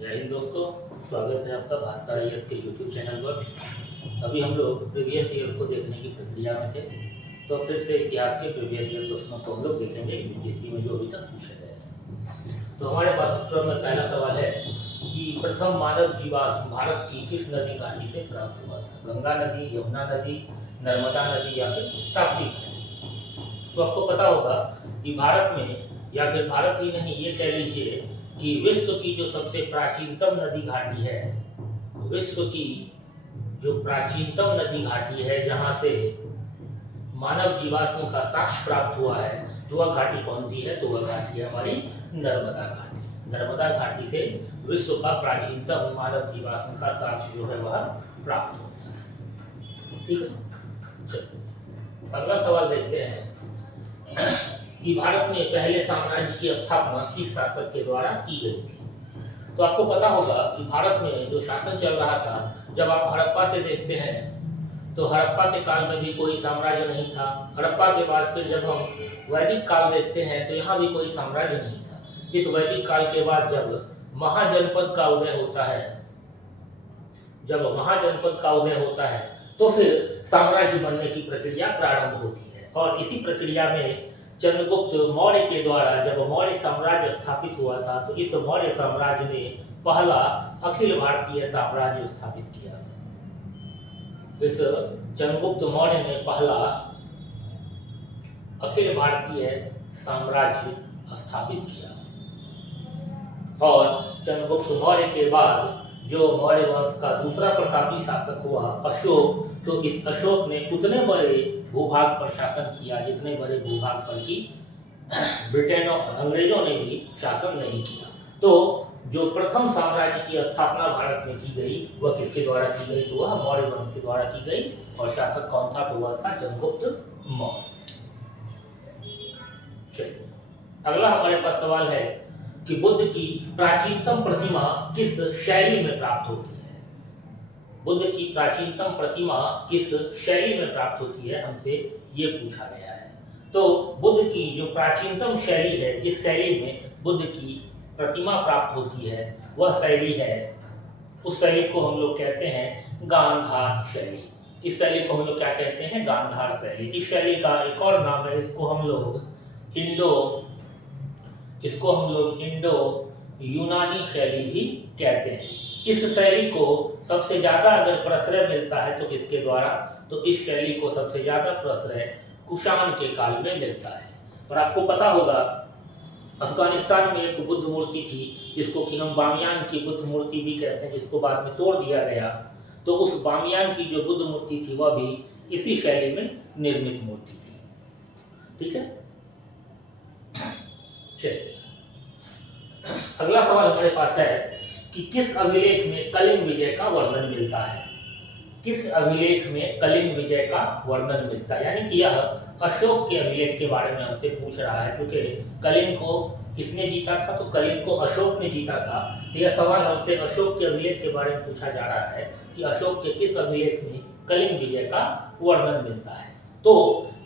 जय हिंद दोस्तों, स्वागत है आपका भास्कर आईएएस के यूट्यूब चैनल पर। अभी हम लोग प्रीवियस ईयर को देखने की प्रक्रिया में थे, तो फिर से इतिहास के प्रीवियस ईयर प्रश्नों को हम लोग देखेंगे यूपीएससी में जो अभी तक पूछे गए हैं। तो हमारे पास उस क्रम में पहला सवाल है कि प्रथम मानव जीवाश्म भारत की किस नदी घाटी से प्राप्त हुआ था? गंगा नदी, यमुना नदी, नर्मदा नदी या फिर ताप्ती नदी? तो आपको पता होगा कि भारत में, या फिर भारत ही नहीं, ये कह लीजिए कि विश्व की जो सबसे प्राचीनतम नदी घाटी है, विश्व की जो प्राचीनतम नदी घाटी है जहां से मानव जीवाश्म का साक्ष्य प्राप्त हुआ है, तो वह घाटी कौन सी है? तो वह घाटी है हमारी नर्मदा घाटी। नर्मदा घाटी से विश्व का प्राचीनतम मानव जीवाश्म का साक्ष्य जो है वह प्राप्त होता है। ठीक है, चलिए अगला सवाल देखते हैं कि भारत में पहले साम्राज्य की स्थापना किस शासक के द्वारा की गई थी? तो आपको पता होगा कि भारत में जो शासन चल रहा था, जब आप हड़प्पा से देखते हैं तो हड़प्पा के काल में भी कोई साम्राज्य नहीं था। हड़प्पा के बाद फिर जब हम वैदिक काल देखते हैं तो यहाँ भी कोई साम्राज्य नहीं था। इस वैदिक काल के बाद जब महाजनपद का उदय होता है, जब महाजनपद का उदय होता है तो फिर साम्राज्य बनने की प्रक्रिया प्रारंभ होती है। और इसी प्रक्रिया में चंद्रगुप्त मौर्य के द्वारा जब मौर्य साम्राज्य स्थापित हुआ था, तो इस मौर्य साम्राज्य ने पहला अखिल भारतीय साम्राज्य स्थापित किया। इस चंद्रगुप्त मौर्य ने पहला अखिल भारतीय साम्राज्य स्थापित किया। और चंद्रगुप्त मौर्य के बाद जो मौर्य वंश का दूसरा प्रतापी शासक हुआ अशोक, तो इस अशोक ने उतने बड़े भूभाग पर शासन किया जितने बड़े भूभाग पर की ब्रिटेन और अंग्रेजों ने भी शासन नहीं किया। तो जो प्रथम साम्राज्य की स्थापना भारत में की गई वह किसके द्वारा की गई? तो वह मौर्य वंश के द्वारा की गई। और शासक कौन था? तो वह था चंद्रगुप्त मौर्य। चलिए अगला हमारे पास सवाल है कि बुद्ध की प्राचीनतम प्रतिमा किस शैली में प्राप्त होती है? बुद्ध की प्राचीनतम प्रतिमा किस शैली में प्राप्त होती है, हमसे ये पूछा गया है। तो बुद्ध की जो प्राचीनतम शैली है, जिस शैली में बुद्ध की प्रतिमा प्राप्त होती है, वह शैली है, उस शैली को हम लोग कहते हैं गांधार शैली। इस शैली को हम लोग क्या कहते हैं? गांधार शैली। इस शैली का एक और नाम है, इसको हम लोग इंडो यूनानी शैली भी कहते हैं। इस शैली को सबसे ज्यादा अगर प्रश्रय मिलता है तो किसके द्वारा? तो इस शैली को सबसे ज्यादा प्रश्रय कुषाण के काल में मिलता है। और आपको पता होगा अफगानिस्तान में एक बुद्ध मूर्ति थी जिसको कि हम बामियान की बुद्ध मूर्ति भी कहते हैं, जिसको बाद में तोड़ दिया गया। तो उस बामियान की जो बुद्ध मूर्ति थी वह भी इसी शैली में निर्मित मूर्ति थी। ठीक है, चलिए अगला सवाल हमारे पास है कि किस अभिलेख में कलिंग विजय का वर्णन मिलता है? किस अभिलेख में कलिंग विजय का वर्णन मिलता है? यानी कि यह अशोक के अभिलेख के बारे में हमसे पूछ रहा है, क्योंकि कलिंग को किसने जीता था? तो कलिंग को अशोक ने जीता था। तो यह सवाल हमसे अशोक के अभिलेख के बारे में पूछा जा रहा है कि अशोक के किस अभिलेख में कलिंग विजय का वर्णन मिलता है। तो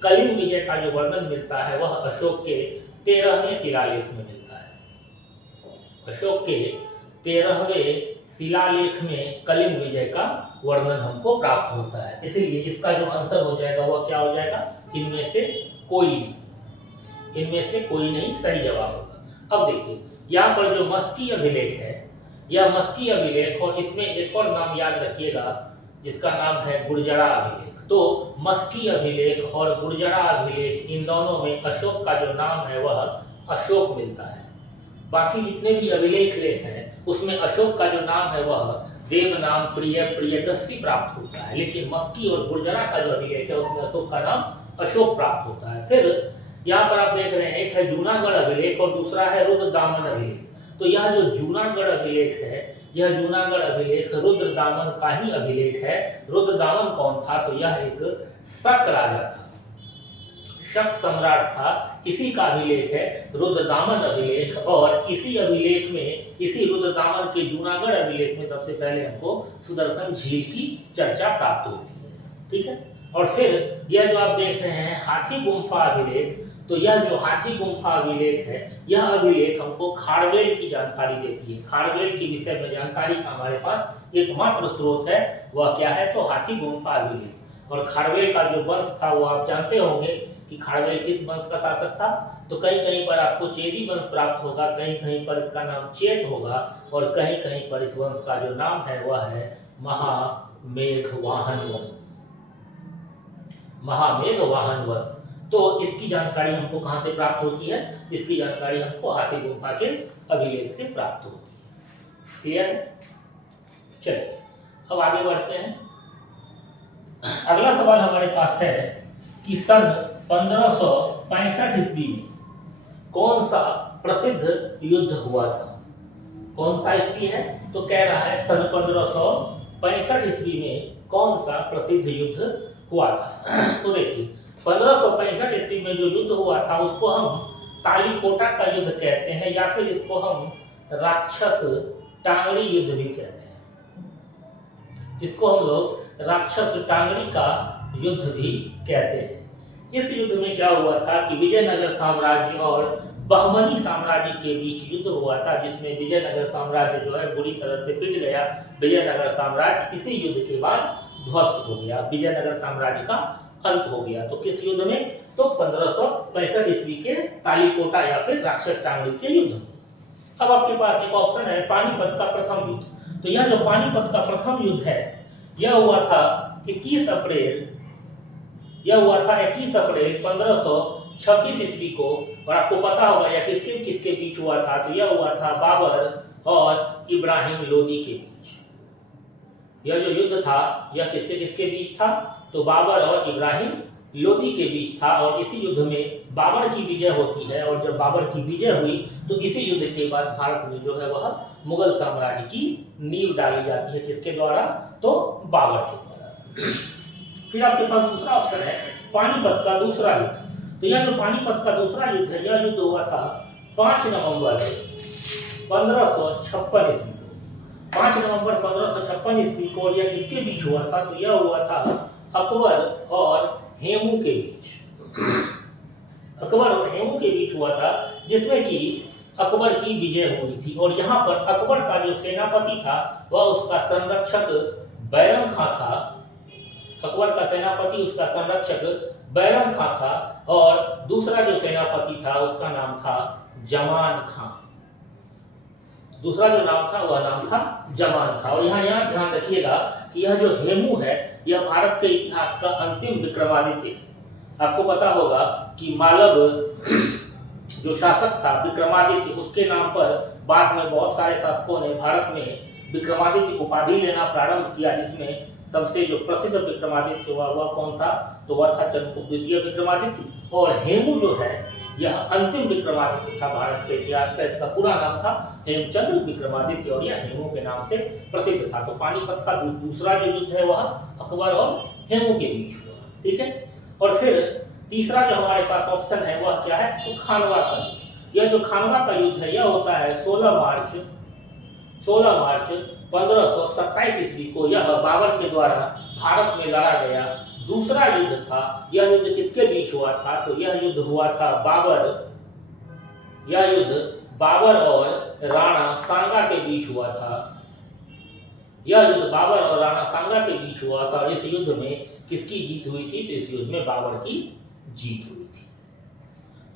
कलिंग विजय का जो वर्णन मिलता है वह अशोक के 13वें शिलालेख में मिलता है। अशोक के 13वें शिलालेख में कलिंग विजय का वर्णन हमको प्राप्त होता है। इसलिए इसका जो आंसर हो जाएगा वह क्या हो जाएगा? इनमें से कोई नहीं सही जवाब होगा। अब देखिए यहाँ पर जो मस्की अभिलेख है, यह मस्की अभिलेख, और इसमें एक और नाम याद रखिएगा जिसका नाम है गुर्जरा अभिलेख। तो मस्की अभिलेख और गुर्जरा अभिलेख, इन दोनों में अशोक का जो नाम है वह अशोक मिलता है। बाकी जितने भी अभिलेख लेख हैं उसमें अशोक का जो नाम है वह देवनाम प्रियदर्शी प्राप्त होता है, लेकिन मस्की और गुर्जरा का जो अभिलेख है उसमें अशोक का नाम अशोक प्राप्त होता है। फिर यहाँ पर आप देख रहे हैं, एक है जूनागढ़ अभिलेख और दूसरा है रुद्रदामन अभिलेख। तो यह जो जूनागढ़ अभिलेख है, यह जूनागढ़ अभिलेख रुद्रदामन का ही अभिलेख है। रुद्रदामन कौन था? तो यह एक शक राजा था, शक सम्राट था। इसी का अभिलेख है रुद्रदामन अभिलेख। और इसी अभिलेख में, इसी रुद्रदामन के जूनागढ़ अभिलेख में सबसे पहले हमको सुदर्शन झील की चर्चा प्राप्त होती है। ठीक है, और फिर यह जो आप देख रहे हैं हाथी गुम्फा अभिलेख, तो यह जो हाथी गुम्फा अभिलेख है, यह अभिलेख हमको खारवेल की जानकारी देती है। खारवेल के विषय में जानकारी का हमारे पास एकमात्र स्रोत है, वह क्या है, तो हाथी गुम्फा अभिलेख। और खारवेल का जो वंश था वो आप जानते होंगे कि खारवेल किस वंश का शासक था। तो कहीं कहीं पर आपको चेदी वंश प्राप्त होगा, कहीं कहीं पर इसका नाम चेट होगा, और कहीं कहीं पर इस वंश का जो नाम है वह है महामेघवाहन वंश। महामेघवाहन वंश। तो इसकी जानकारी हमको कहां से प्राप्त होती है? इसकी जानकारी हमको हाथी गुम्फा के अभिलेख से प्राप्त होती है। क्लियर है? चलिए अब आगे बढ़ते हैं। अगला सवाल हमारे पास है कि सन 1565 ईस्वी में कौन सा प्रसिद्ध युद्ध हुआ था? कौन सा ईस्वी है? तो कह रहा है सन 1565 ईस्वी में कौन सा प्रसिद्ध युद्ध हुआ था। तो देखिए 1565 ईस्वी में जो युद्ध हुआ था उसको हम तालीकोटा का युद्ध कहते हैं, या फिर इसको हम राक्षस टांगड़ी युद्ध भी कहते हैं। इसको हम लोग राक्षस टांगड़ी का युद्ध भी कहते हैं। इस युद्ध में क्या हुआ था कि विजयनगर साम्राज्य और बहमनी साम्राज्य के बीच युद्ध हुआ था, जिसमें विजयनगर साम्राज्य जो है बुरी तरह से पिट गया। विजयनगर साम्राज्य इसी युद्ध के बाद ध्वस्त हो गया, विजयनगर साम्राज्य का अंत हो गया। तो किस युद्ध में? तो 1565 ईस्वी के तालीकोटा या फिर राक्षस टांगड़ी के युद्ध में। अब आपके पास एक ऑप्शन है पानीपत का प्रथम युद्ध। तो यह जो पानीपत का प्रथम युद्ध है यह हुआ था 21 अप्रैल 1526 ईस्वी को। और आपको पता होगा यह किसके किसके बीच हुआ था? तो यह हुआ था बाबर और इब्राहिम लोदी के बीच। यह जो युद्ध था यह किसके किसके बीच था? तो बाबर और इब्राहिम लोदी के बीच था। और इसी युद्ध में बाबर की विजय होती है, और जब बाबर की विजय हुई तो इसी युद्ध के बाद भारत में जो है वह मुगल साम्राज्य की नींव डाली जाती है। किसके द्वारा? तो बाबर के द्वारा। फिर आपके पास दूसरा ऑप्शन है पानीपत का दूसरा युद्ध। तो यह जो पानीपत का दूसरा युद्ध है यह युद्ध हुआ था 5 नवंबर 1556 ईस्वी को। 5 नवंबर 1556 ईस्वी को। यह किसके बीच हुआ था? तो यह हुआ था अकबर और हेमू के बीच। अकबर और हेमू के बीच हुआ था, जिसमें कि अकबर की विजय हुई थी। और यहाँ पर अकबर का जो सेनापति था वह उसका संरक्षक बैरम खां था। अकबर का सेनापति उसका संरक्षक बैरम खां था, और दूसरा जो सेनापति था उसका नाम था जमान खां। दूसरा जो नाम था वह नाम था जमान खां। और यहाँ ध्यान रखिएगा कि यह जो हेमू है यह भारत के इतिहास का अंतिम विक्रमादित्य है। आपको पता होगा कि मालव जो शासक था विक्रमादित्य, उसके नाम पर बाद में बहुत सारे शासकों ने भारत में विक्रमादित्य उपाधि लेना प्रारंभ किया, जिसमें सबसे जो प्रसिद्ध विक्रमादित्य हुआ वह कौन था? तो वह था चंद्रगुप्त द्वितीय विक्रमादित्य। और हेमू जो है यह अंतिम विक्रमादित्य था भारत के इतिहास का। इसका पूरा नाम था हेमचंद्र विक्रमादित्य, और यह हेमू के नाम से प्रसिद्ध था। तो पानीपत का दूसरा जो युद्ध है वह अकबर और हेमू के बीच हुआ। ठीक है। और फिर तीसरा जो हमारे पास ऑप्शन है वह क्या है? तो खानवा का युद्ध। यह जो खानवा का युद्ध है यह होता है 16 मार्च 1527 ईस्वी को। यह बाबर के द्वारा भारत में लड़ा गया दूसरा युद्ध था। यह युद्ध किसके बीच हुआ था? तो यह युद्ध हुआ था बाबर और राणा सांगा के बीच हुआ था। यह युद्ध बाबर और राणा सांगा के बीच हुआ था। और इस युद्ध में किसकी जीत हुई थी? तो इस युद्ध में बाबर की जीत हुई थी।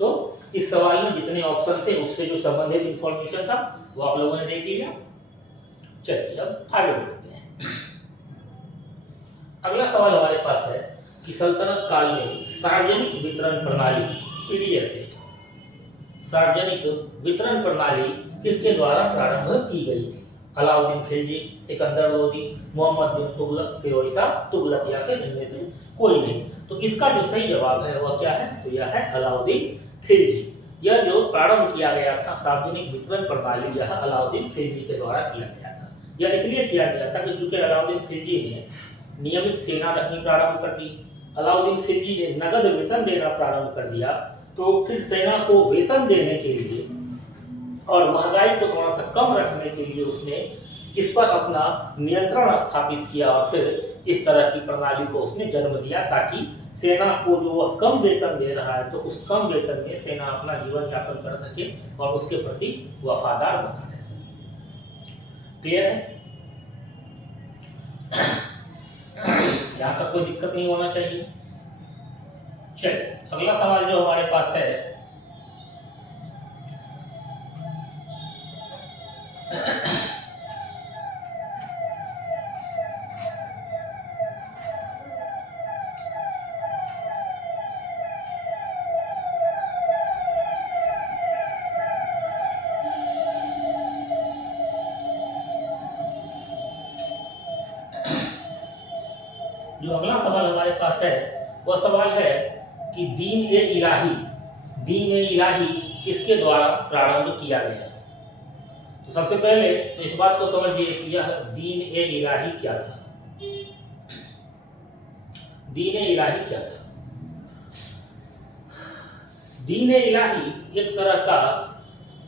तो इस सवाल में जितने ऑप्शन थे उससे जो संबंधित इंफॉर्मेशन था वो आप लोगों ने देख लिया। चलिए अब आगे बढ़ते हैं। अगला सवाल हमारे पास है कि सल्तनत काल में सार्वजनिक वितरण प्रणाली पीडीएस सिस्टम, सार्वजनिक वितरण प्रणाली किसके द्वारा प्रारंभ की गई थी? अलाउद्दीन खिलजी, सिकंदर लोदी, मोहम्मद बिन तुगलक, फिरोज शाह तुगलक, या फिर इनमें से कोई नहीं। तो इसका जो सही जवाब है वह क्या है? तो यह है अलाउद्दीन खिलजी। यह जो प्रारंभ किया गया था सार्वजनिक वितरण प्रणाली, यह अलाउद्दीन खिलजी के द्वारा किया गया था। यह इसलिए किया गया था कि चूंकि अलाउद्दीन खिलजी ने नियमित सेना रखनी प्रारंभ कर दी, अलाउद्दीन खिलजी ने नगद वेतन देना प्रारंभ कर दिया, तो फिर सेना को वेतन देने के लिए और महंगाई को थोड़ा सा कम रखने के लिए उसने इस पर अपना नियंत्रण स्थापित किया, और फिर इस तरह की प्रणाली को उसने जन्म दिया ताकि सेना को जो वह कम वेतन दे रहा है तो उस कम वेतन में सेना अपना जीवन यापन कर सके और उसके प्रति वफादार बना रह सके। क्लियर है? यहाँ तक कोई दिक्कत नहीं होना चाहिए। चलिए अगला सवाल जो हमारे पास है, जो अगला सवाल हमारे पास है वह सवाल है कि दीन ए इलाही किसके द्वारा प्रारंभ किया गया। तो सबसे पहले तो इस बात को समझिए कि यह दीन ए इलाही क्या था। दीन ए इलाही क्या था? दीन ए इलाही एक तरह का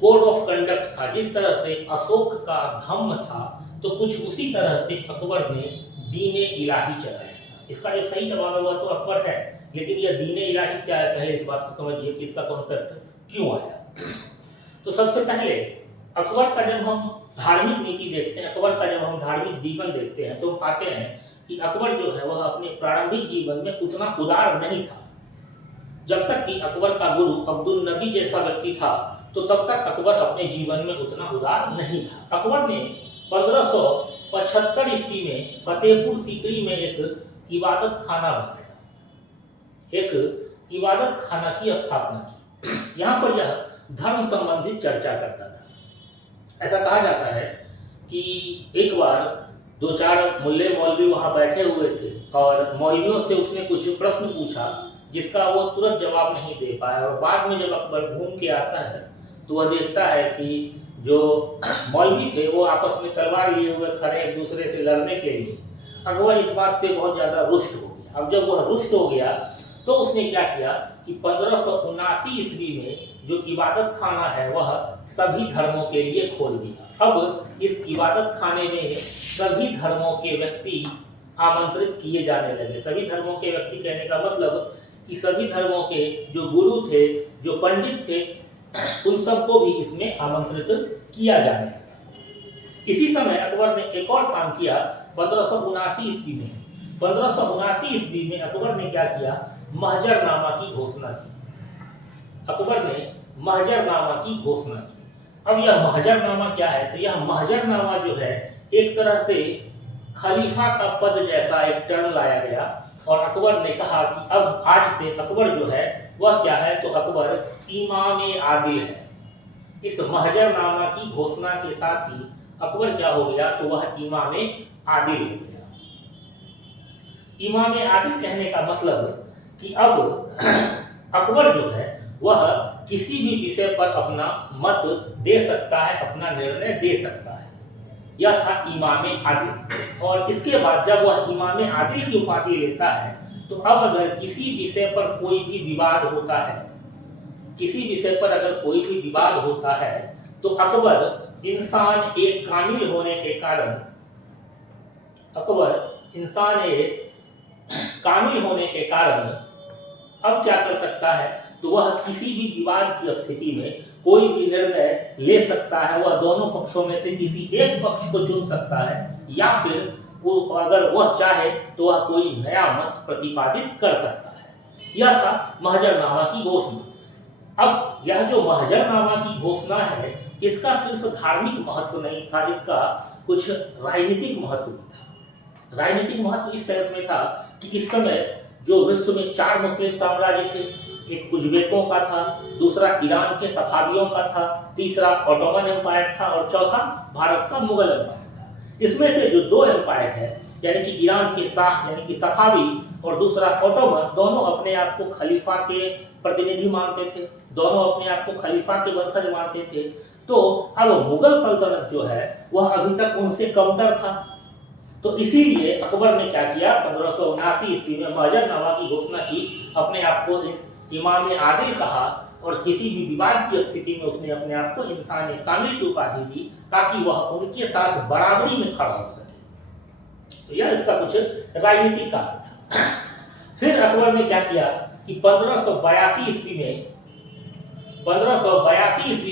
कोड ऑफ कंडक्ट था। जिस तरह से अशोक का धम्म था तो कुछ उसी तरह से अकबर ने दीन ए इलाही चलाया। इसका जो सही जवाब है वह तो अकबर है, लेकिन यह दीन ए इलाही क्या है पहले इस बात को समझिए कि इसका कॉन्सेप्ट क्यों आया। तो सबसे पहले अकबर का जब हम धार्मिक नीति देखते हैं, अकबर का जब हम धार्मिक जीवन देखते हैं तो पाते हैं कि अकबर जो है वह अपने प्रारंभिक जीवन में उतना उदार नहीं था। जब तक कि अकबर का गुरु अब्दुल नबी जैसा व्यक्ति था तो तब तक अकबर अपने जीवन में उतना उदार नहीं था। अकबर ने 1575 ईस्वी में फतेहपुर सीकरी में एक इबादत खाना बनाया, एक इबादत खाना की स्थापना की। यहाँ पर यह धर्म संबंधित चर्चा करता था। ऐसा कहा जाता है कि एक बार दो चार मुल्ले मौलवी वहाँ बैठे हुए थे और मौलवियों से उसने कुछ प्रश्न पूछा जिसका वो तुरंत जवाब नहीं दे पाया। और बाद में जब अकबर घूम के आता है तो वह देखता है कि जो मौलवी थे वो आपस में तलवार लिए हुए खड़े एक दूसरे से लड़ने के लिए। अकबर इस बात से बहुत ज़्यादा रुष्ट हो गया। अब जब वह रुष्ट हो गया तो उसने क्या किया कि 1579 ईस्वी में जो इबादत खाना है वह सभी धर्मों के लिए खोल दिया। अब इस इबादत खाने में सभी धर्मों के व्यक्ति आमंत्रित किए जाने लगे। सभी धर्मों के व्यक्ति कहने का मतलब कि सभी धर्मों के जो गुरु थे, जो पंडित थे, उन सबको भी इसमें आमंत्रित किया जाने लगा। इसी समय अकबर ने एक और काम किया 1579 ईस्वी में। 1579 ईस्वी में अकबर ने क्या किया? महजरनामा की घोषणा की। अकबर ने महजरनामा की घोषणा की। अब यह महजरनामा क्या है? तो यह महजरनामा जो है एक तरह से खलीफा का पद जैसा एक टर्म लाया गया और अकबर ने कहा कि अब आज से अकबर जो है वह क्या है? तो अकबर इमाम आदिल है। इस महजरनामा की घोषणा के साथ ही अकबर क्या हो गया? तो वह इमाम आदिल हो गया। इमाम आदिल कहने का मतलब कि अब अकबर जो है वह किसी भी विषय पर अपना मत दे सकता है, अपना निर्णय दे सकता है। यह था इमाम आदिल। और इसके बाद जब वह इमाम आदिल की उपाधि लेता है तो अब अगर किसी विषय पर कोई भी विवाद होता है, किसी विषय पर अगर कोई भी विवाद होता है तो अकबर इंसान एक कामिल होने के कारण, अकबर इंसान एक कामिल होने के कारण अब क्या कर सकता है? तो वह किसी भी विवाद की स्थिति में कोई भी निर्णय ले सकता है। वह दोनों पक्षों में से किसी एक पक्ष को चुन सकता है या फिर वो अगर वह चाहे तो वह कोई नया मत प्रतिपादित कर सकता है। यह था महजरनामा की घोषणा। अब यह जो महजरनामा की घोषणा है इसका सिर्फ धार्मिक महत्व नहीं था, इसका कुछ राजनीतिक महत्व भी था। राजनीतिक महत्व इस सेंस में था कि इस समय जो विश्व में 4 मुस्लिम साम्राज्य थे, एक उज्बेकों का था, दूसरा ईरान के सफावियों का था, तीसरा ऑटोमन एम्पायर था और चौथा भारत का मुगल एम्पायर था। इसमें से जो 2 एम्पायर है यानी कि ईरान के शाह यानी कि सफावी और दूसरा ऑटोमन, दोनों अपने आप को खलीफा के प्रतिनिधि मानते थे, दोनों अपने आप को खलीफा के वंशज मानते थे। तो अब मुगल सल्तनत जो है वह अभी तक उनसे कमतर था। तो इसीलिए अकबर ने क्या किया? 1579 ईस्वी में महजरनामा की घोषणा की, अपने आप को इमाम आदिल कहा और किसी भी विवाद की स्थिति में उसने अपने आप को इंसान कामिल की उपाधि दी ताकि वह उनके साथ बराबरी में खड़ा हो सके। तो यह इसका कुछ राजनीतिक कारण था। फिर अकबर ने क्या किया कि 1582 ईस्वी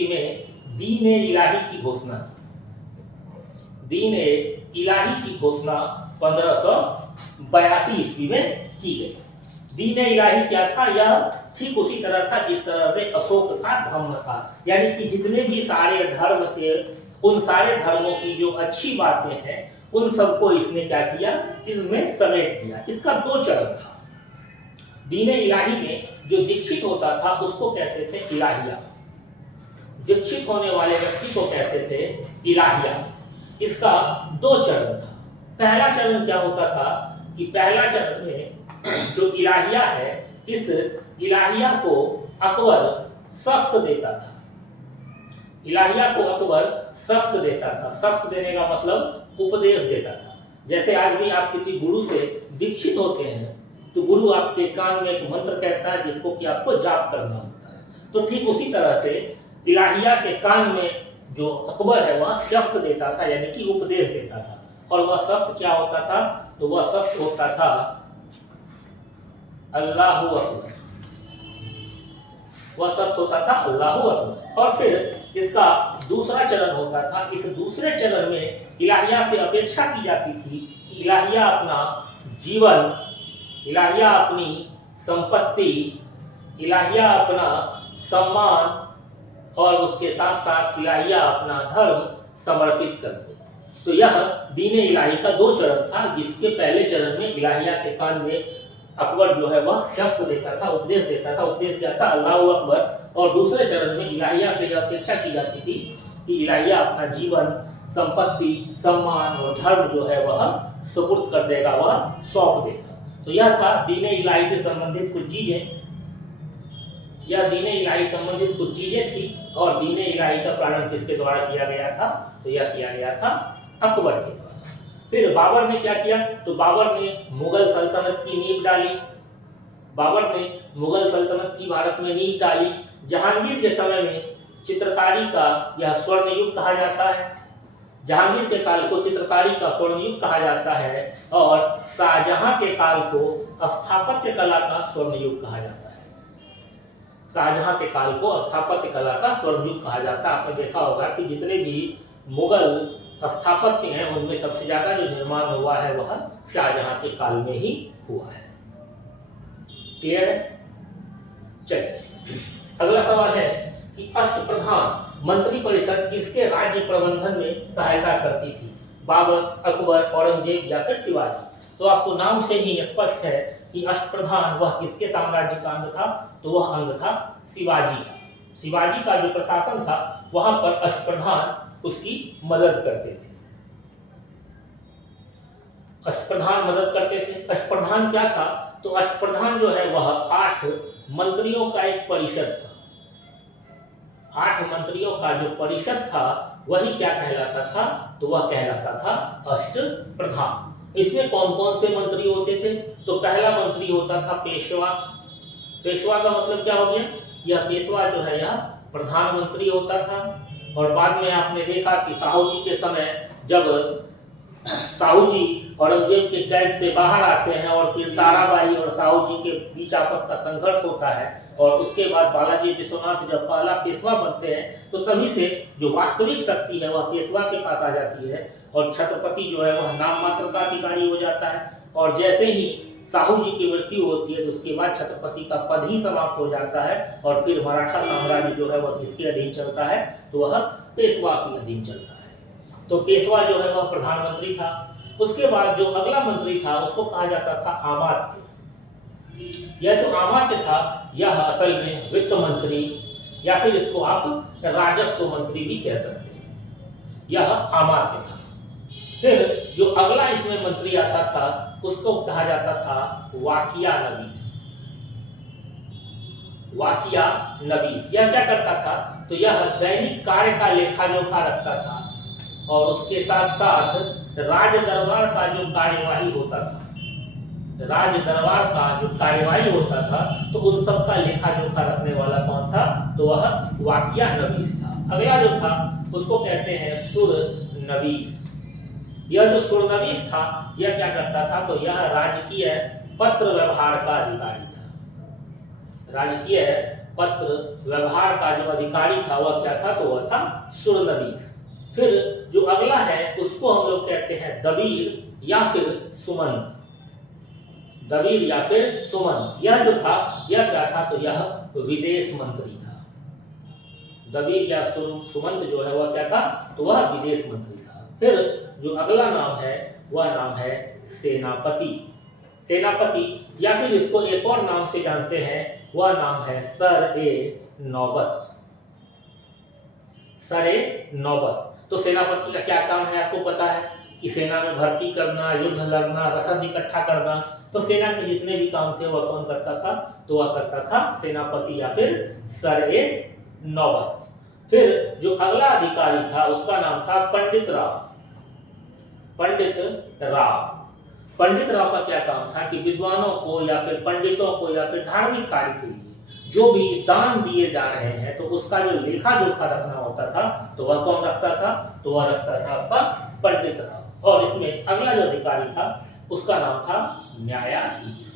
में दीन इलाही की घोषणा की। दीन इलाही की घोषणा 1582 ईस्वी में की गई। दीन इलाही क्या था? यह ठीक उसी तरह था जिस तरह से अशोक का धर्म था, यानी कि जितने भी सारे धर्म थे उन सारे धर्मों की जो अच्छी बातें हैं उन सबको इसने क्या किया, इसमें समेट दिया। इसका दो चरण था। दीन इलाही में जो दीक्षित होता था उसको कहते थे इलाहिया, दीक्षित होने वाले व्यक्ति को कहते थे इलाहिया। इसका दो चरण था। पहला चरण क्या होता था कि पहला चरण में जो इलाहिया है, इस इलाहिया को अकबर शस्त्र देता था। इलाहिया को अकबर शस्त्र देता था। शस्त्र देने का मतलब उपदेश देता था। जैसे आज भी आप किसी गुरु से दीक्षित होते हैं तो गुरु आपके कान में एक मंत्र कहता है जिसको कि आपको जाप करना होता है। तो ठीक उसी तरह से इलाहिया के कान में जो अकबर है वह शस्त्र देता था, यानी कि उपदेश देता था। और वह शस्त्र क्या होता था? तो वह शस्त्र होता था अल्लाहू अकबर। वह शस्त्र होता था अल्लाहू अकबर। और फिर इसका दूसरा चरण होता था। इस दूसरे चरण में इलाहिया से अपेक्षा की जाती थी कि इलाहिया अपना जीवन, इलाहिया अपनी संपत्ति, इलाहिया अपना सम्मान और उसके साथ साथ इलाहिया अपना धर्म समर्पित कर दे। तो यह दीन इलाही का दो चरण था, जिसके पहले चरण में इलाहिया के कान में अकबर जो है वह शस्त्र देता था, उपदेश देता था। उपदेश क्या था? अल्लाहू अकबर। और दूसरे चरण में इलाहिया से यह अपेक्षा की जाती थी कि इलाहिया अपना जीवन, संपत्ति, सम्मान और धर्म जो है वह सुपुर्द कर देगा, वह सौंप देगा। तो यह था दीन इलाही से संबंधित कुछ चीजें। यह दीन इलाही संबंधित कुछ चीजें थी। और दीन इलाही का प्रारंभ किसके द्वारा किया गया था? तो यह किया गया था अकबर के द्वारा। फिर बाबर ने क्या किया? तो बाबर ने मुगल सल्तनत की नींव डाली। बाबर ने मुगल सल्तनत की भारत में नींव डाली। जहांगीर के समय में चित्रकारी का यह स्वर्ण युग कहा जाता है। जहांगीर के काल को चित्रकारी का स्वर्ण युग कहा जाता है और शाहजहां के काल को स्थापत्य कला का स्वर्ण युग कहा जाता है। शाहजहां के काल को स्थापत्य कला का स्वर्ण युग कहा जाता है। आपने देखा होगा कि जितने भी मुगल स्थापत्य हैं उनमें सबसे ज्यादा जो निर्माण हुआ है वह शाहजहां के काल में ही हुआ है। क्लियर है? चलिए अगला सवाल है कि अष्टप्रधान मंत्री परिषद किसके राज्य प्रबंधन में सहायता करती थी? बाबर, अकबर, औरंगजेब या फिर शिवाजी? तो आपको नाम से ही स्पष्ट है कि अष्टप्रधान वह किसके साम्राज्य का अंग था? तो वह अंग था शिवाजी का। शिवाजी का जो प्रशासन था वहां पर अष्टप्रधान उसकी मदद करते थे। अष्टप्रधान मदद करते थे। अष्टप्रधान क्या था? तो अष्टप्रधान जो है वह 8 मंत्रियों का एक परिषद था। 8 मंत्रियों का जो परिषद था वही क्या कहलाता था? तो वह कहलाता था अष्टप्रधान। इसमें कौन कौन से मंत्री होते थे? तो पहला मंत्री होता था पेशवा। पेशवा का मतलब क्या हो गया? यह पेशवा जो है यह प्रधानमंत्री होता था। और बाद में आपने देखा कि साहू जी के समय जब साहू जी औरंगजेब के कैद से बाहर आते हैं और फिर ताराबाई और साहू जी के बीच आपस का संघर्ष होता है और उसके बाद बालाजी विश्वनाथ जब पहला पेशवा बनते हैं तो तभी से जो वास्तविक शक्ति है वह पेशवा के पास आ जाती है और छत्रपति जो है वह नाम मात्र का अधिकारी हो जाता है। और जैसे ही साहू जी की मृत्यु होती है तो उसके बाद छत्रपति का पद ही समाप्त हो जाता है और फिर मराठा साम्राज्य जो है वह किसके अधीन चलता है? तो वह पेशवा के अधीन चलता है। तो पेशवा जो है वह प्रधानमंत्री था। उसके बाद जो अगला मंत्री था उसको कहा जाता था अमात्य। यह जो अमात्य था यह असल में वित्त मंत्री या फिर इसको आप राजस्व मंत्री भी कह सकते हैं। यह अमात्य था। फिर जो अगला इसमें मंत्री आता था उसको कहा जाता था वाकिया नबीस। वाकिया नबीस यह क्या करता था? तो यह दैनिक कार्य का लेखा जोखा रखता था और उसके साथ साथ राज दरबार का जो कार्यवाही होता था, राज दरबार का जो कार्यवाही होता था तो उन सब का लेखा जोखा रखने वाला कौन था? तो वह वाकिया नबीस था। अगला जो था उसको कहते हैं सुर नबीस। यह जो सुरनवीस था यह क्या करता था? तो यह राजकीय पत्र व्यवहार का अधिकारी था। राजकीय पत्र व्यवहार का जो अधिकारी था वह क्या था, तो वह था सुरनबीस। फिर जो अगला है उसको हम लोग कहते हैं दबीर या फिर सुमंत। दबीर या फिर सुमंत, यह जो था यह क्या था, तो यह विदेश मंत्री था। दबीर या सुमंत जो है वह क्या था, तो वह विदेश मंत्री था। फिर जो अगला नाम है वह नाम है सेनापति। सेनापति या फिर इसको एक और नाम से जानते हैं, वह नाम है सर ए नौबत। सर ए नौबत। तो सेनापति का क्या काम है आपको पता है कि सेना में भर्ती करना, युद्ध लड़ना, रसद इकट्ठा करना। तो सेना के जितने भी काम थे वह कौन करता था, तो वह करता था सेनापति या फिर सर ए नौबत। फिर जो अगला अधिकारी था उसका नाम था पंडित राव। पंडित राव। पंडित राव का क्या काम था कि विद्वानों को या फिर पंडितों को या फिर धार्मिक कार्य के लिए जो भी दान दिए जा रहे हैं तो उसका जो लेखा जोखा रखना होता था तो वह कौन रखता था, तो वह रखता था आपका पंडित राव। और इसमें अगला जो अधिकारी था उसका नाम था न्यायाधीश।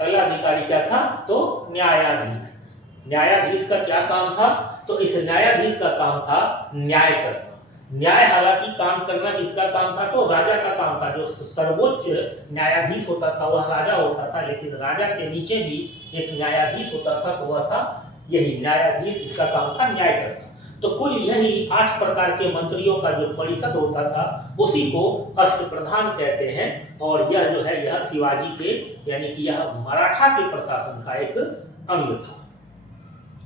अगला अधिकारी क्या था, तो न्यायाधीश। न्यायाधीश का क्या काम था, तो इस न्यायाधीश का काम था न्याय करना। न्याय हालांकि काम करना किसका काम था, तो राजा का काम था। जो सर्वोच्च न्यायाधीश होता था वह राजा होता था, लेकिन राजा के नीचे भी एक न्यायाधीश होता था, तो वह था यही न्यायाधीश। इसका काम था न्याय करना। तो कुल यही 8 प्रकार के मंत्रियों का जो परिषद होता था उसी को अष्टप्रधान कहते हैं। और यह जो है यह शिवाजी के यानी कि यह मराठा के प्रशासन का एक अंग था।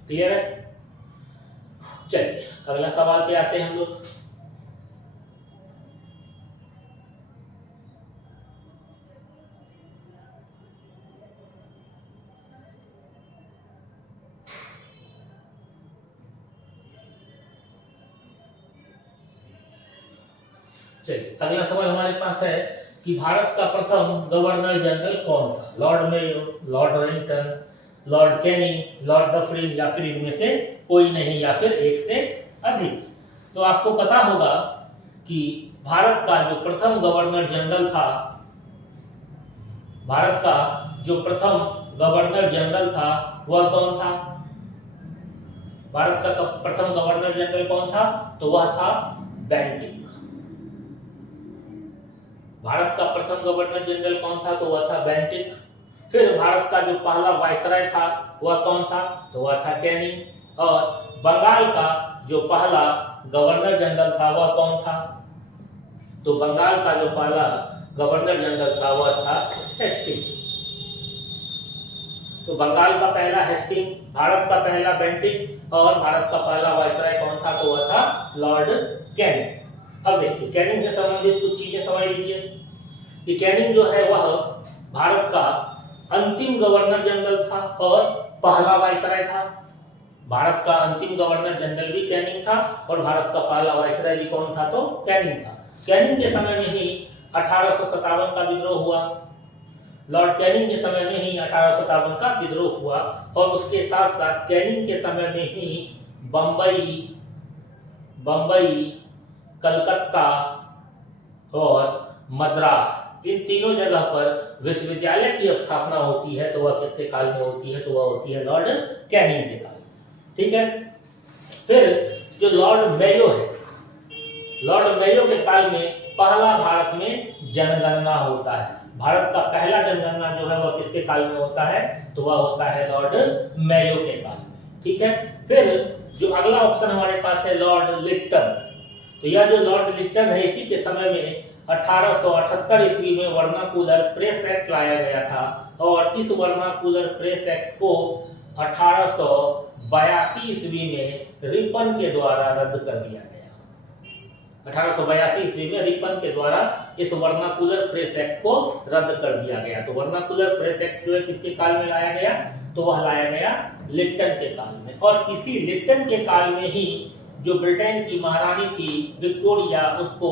क्लियर है। चलिए अगला सवाल पे आते हैं हम लोग। चलिए अगला सवाल हमारे पास है कि भारत का प्रथम गवर्नर जनरल कौन था। Lord Mayo, Lord Wellington, Lord Canning, Lord Dufferin या फिर इनमें से कोई नहीं या फिर एक से अधिक। तो आपको पता होगा कि भारत का जो प्रथम गवर्नर जनरल था, भारत का जो प्रथम गवर्नर जनरल था वह कौन था। भारत का प्रथम गवर्नर जनरल कौन था, तो वह था बेंटिक। भारत का प्रथम गवर्नर जनरल कौन था, तो वह था बेंटिक। फिर भारत का जो पहला वायसराय था वह कौन था, तो वह था कैनिंग। और बंगाल का जो पहला गवर्नर जनरल था वह कौन था, तो बंगाल का जो पहला गवर्नर जनरल था वह था हेस्टिंग। तो बंगाल का पहला हेस्टिंग, भारत का पहला बेंटिक और भारत का पहला वायसराय कौन था, तो वह था लॉर्ड कैनिंग। अब देखिए कैनिंग से संबंधित कुछ चीजें समझ लीजिए कि कैनिंग जो है वह भारत का अंतिम गवर्नर जनरल था और पहला वायसराय था। भारत का अंतिम गवर्नर जनरल भी कैनिंग था और भारत का पहला वायसराय भी कौन था, तो कैनिंग था। कैनिंग के समय में ही 1857 का विद्रोह हुआ। लॉर्ड कैनिंग के समय में ही 1857 का विद्रोह हुआ और उसके साथ साथ कैनिंग के समय में ही बम्बई, कलकत्ता और मद्रास, इन तीनों जगह पर विश्वविद्यालय की स्थापना होती है। तो वह किसके काल में होती है, तो वह होती है लॉर्ड कैनिंग के काल में। ठीक है। फिर जो लॉर्ड मेयो है, लॉर्ड मेयो के काल में पहला भारत में जनगणना होता है। भारत का पहला जनगणना जो है वह किसके काल में होता है, तो वह होता है लॉर्ड मेयो के काल में। ठीक है। फिर जो अगला ऑप्शन हमारे पास है लॉर्ड लिप्टन। तो यह जो लॉर्ड लिप्टन है इसी के समय में 1878 ईस्वी में वर्नाकुलर प्रेस एक्ट लाया गया था और इस वर्नाकुलर प्रेस एक्ट को 1882 ईस्वी में रिपन के द्वारा रद्द कर दिया गया। 1882 ईस्वी में रिपन के द्वारा इस वर्नाकुलर प्रेस एक्ट को रद्द कर दिया गया। तो वर्नाकुलर प्रेस एक्ट जो है किसके काल में लाया गया, तो वह लाया गया लिप्टन के काल में। और इसी लिप्टन के काल में ही जो ब्रिटेन की महारानी थी विक्टोरिया, उसको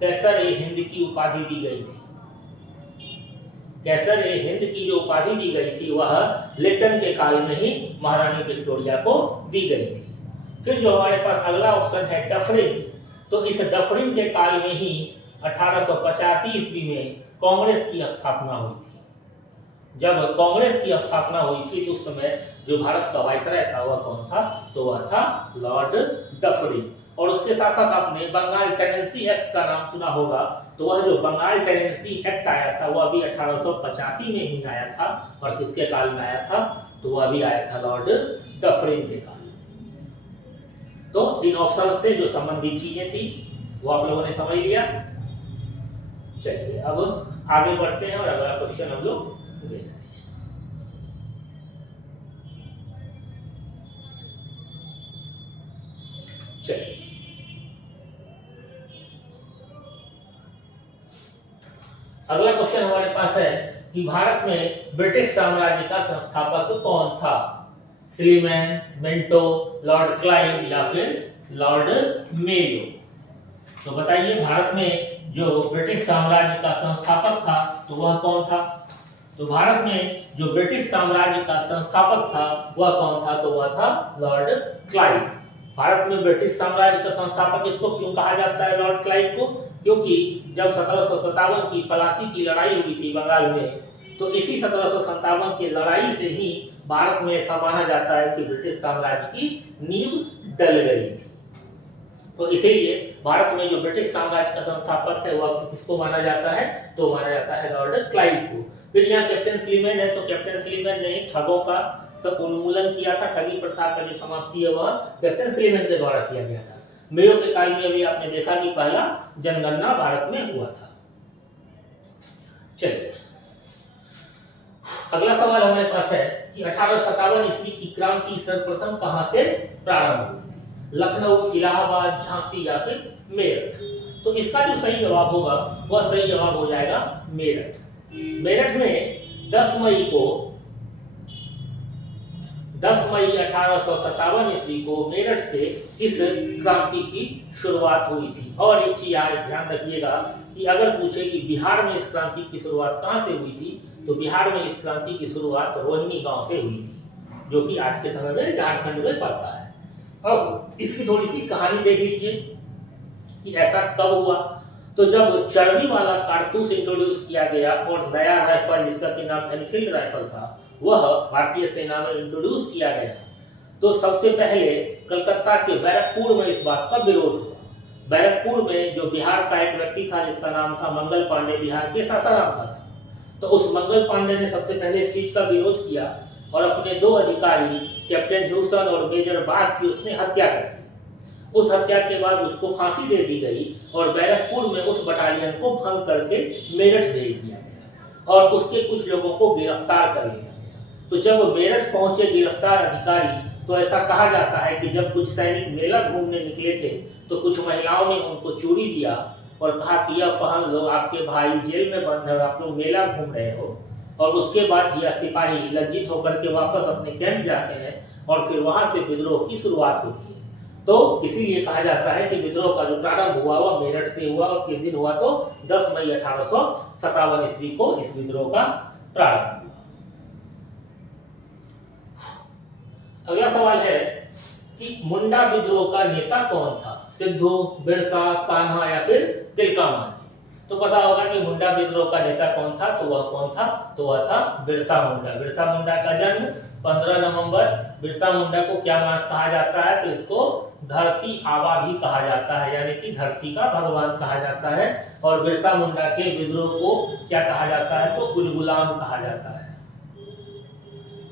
कैसर-ए-हिंद की उपाधि दी गई थी। कैसर-ए-हिंद की जो उपाधि दी गई थी वह लिप्टन के काल में ही महारानी विक्टोरिया को दी गई थी। फिर जो हमारे पास अगला ऑप्शन है डफरिन। तो इस डफरिन के काल में ही 1885 ईस्वी में कांग्रेस की स्थापना हुई थी। जब कांग्रेस की स्थापना हुई थी तो उस समय जो भारत का वायसराय था वह कौन था, तो वह था लॉर्ड डफरिन। और उसके साथ साथ आपने बंगाल टेनेंसी एक्ट का नाम सुना होगा, तो वह जो बंगाल टेनेंसी एक्ट आया था वह भी 1885 में ही आया था। और किसके काल में आया था, तो वह भी आया था लॉर्ड डफरिन के काल में। तो इन ऑप्शन से जो संबंधित चीजें थी वो आप लोगों ने समझ लिया। चलिए अब आगे बढ़ते हैं और अगला क्वेश्चन हम लोग देखते हैं। चलिए अगला क्वेश्चन हमारे पास है कि भारत में ब्रिटिश साम्राज्य का संस्थापक कौन था, स्लीमैन, मिंटो, लॉर्ड क्लाइव या फिर लॉर्ड मेयो। तो बताइए भारत में जो ब्रिटिश साम्राज्य का संस्थापक था तो वह कौन था। तो भारत में जो ब्रिटिश साम्राज्य का संस्थापक था वह कौन था, तो वह था लॉर्ड क्लाइव। भारत में ब्रिटिश साम्राज्य का संस्थापक इसको क्यों कहा जाता है लॉर्ड क्लाइव को, क्योंकि जब 1757 की प्लासी की लड़ाई हुई थी बंगाल में, तो इसी 1757 की लड़ाई से ही भारत में ऐसा माना जाता है कि ब्रिटिश साम्राज्य की नींव डल गई थी। तो इसीलिए भारत में जो ब्रिटिश साम्राज्य का संस्थापक है वह किसको माना जाता है, तो माना जाता है लॉर्ड क्लाइव को। फिर यहाँ कैप्टन स्लीमैन है, तो कैप्टन स्लीमैन ने ठगों का सब उन्मूलन किया था, ठगी प्रथा का जो समाप्ति है वह कैप्टन स्लीमैन के द्वारा किया गया था। मेयो के काल में अभी आपने देखा कि पहला जनगणना भारत में हुआ था। चलिए अगला सवाल हमारे पास है कि 1857 ईस्वी की क्रांति सर्वप्रथम कहां से प्रारंभ हुई थी, लखनऊ, इलाहाबाद, झांसी या फिर मेरठ। तो इसका जो सही जवाब होगा वह सही जवाब हो जाएगा मेरठ। मेरठ में 10 मई 1857 ईस्वी को मेरठ से इस क्रांति की शुरुआत हुई थी। और एक चीज ध्यान रखिएगा कि अगर पूछे कि बिहार में इस क्रांति की शुरुआत कहां से हुई थी, तो बिहार में इस क्रांति की शुरुआत रोहिणी गांव से हुई थी, जो कि आज के समय में झारखंड में पड़ता है। अब इसकी थोड़ी सी कहानी देख लीजिए कि ऐसा कब हुआ। तो जब चर्बी वाला कारतूस इंट्रोड्यूस किया गया और नया राइफल जिसका कि नाम एनफील्ड राइफल था वह भारतीय सेना में इंट्रोड्यूस किया गया, तो सबसे पहले कलकत्ता के बैरकपुर में इस बात का विरोध हुआ। बैरकपुर में जो बिहार का एक व्यक्ति था जिसका नाम था मंगल पांडे, बिहार के सासाराम का था, तो उस मंगल पांडे ने सबसे पहले इस चीज का विरोध किया और अपने 2 अधिकारी कैप्टन ह्यूसन और मेजर बाग की उसने हत्या कर दी। उस हत्या के बाद उसको फांसी दे दी गई और बैरकपुर में उस बटालियन को भंग करके मेरठ भेज दिया गया और उसके कुछ लोगों को गिरफ्तार कर लिया गया। तो जब मेरठ पहुंचे गिरफ्तार अधिकारी, तो ऐसा कहा जाता है कि जब कुछ सैनिक मेला घूमने निकले थे तो कुछ महिलाओं ने उनको चूड़ी दिया और कहा कि यह पहन लो, आपके भाई जेल में बंद है और आप लोग मेला घूम रहे हो। और उसके बाद यह सिपाही लज्जित होकर के वापस अपने कैंप जाते हैं और फिर वहां से विद्रोह की शुरुआत होती है। तो इसीलिए कहा जाता है कि विद्रोह का जो प्रारंभ हुआ वह मेरठ से हुआ और किस दिन हुआ, तो 10 मई 1857 ईस्वी को इस विद्रोह का प्रारंभ हुआ। अगला सवाल है कि मुंडा विद्रोह का नेता कौन था, सिद्धू, बिरसा, कान्हा या फिर तिलका मांझी। तो पता होगा कि मुंडा विद्रोह का नेता कौन था, तो वह कौन था, तो वह था बिरसा मुंडा। बिरसा मुंडा का जन्म 15 नवंबर। बिरसा मुंडा को क्या कहा जाता है, तो इसको धरती आबा भी कहा जाता है, यानी कि धरती का भगवान कहा जाता है। और बिरसा मुंडा के विद्रोह को क्या कहा जाता है, तो उलगुलान कहा जाता है।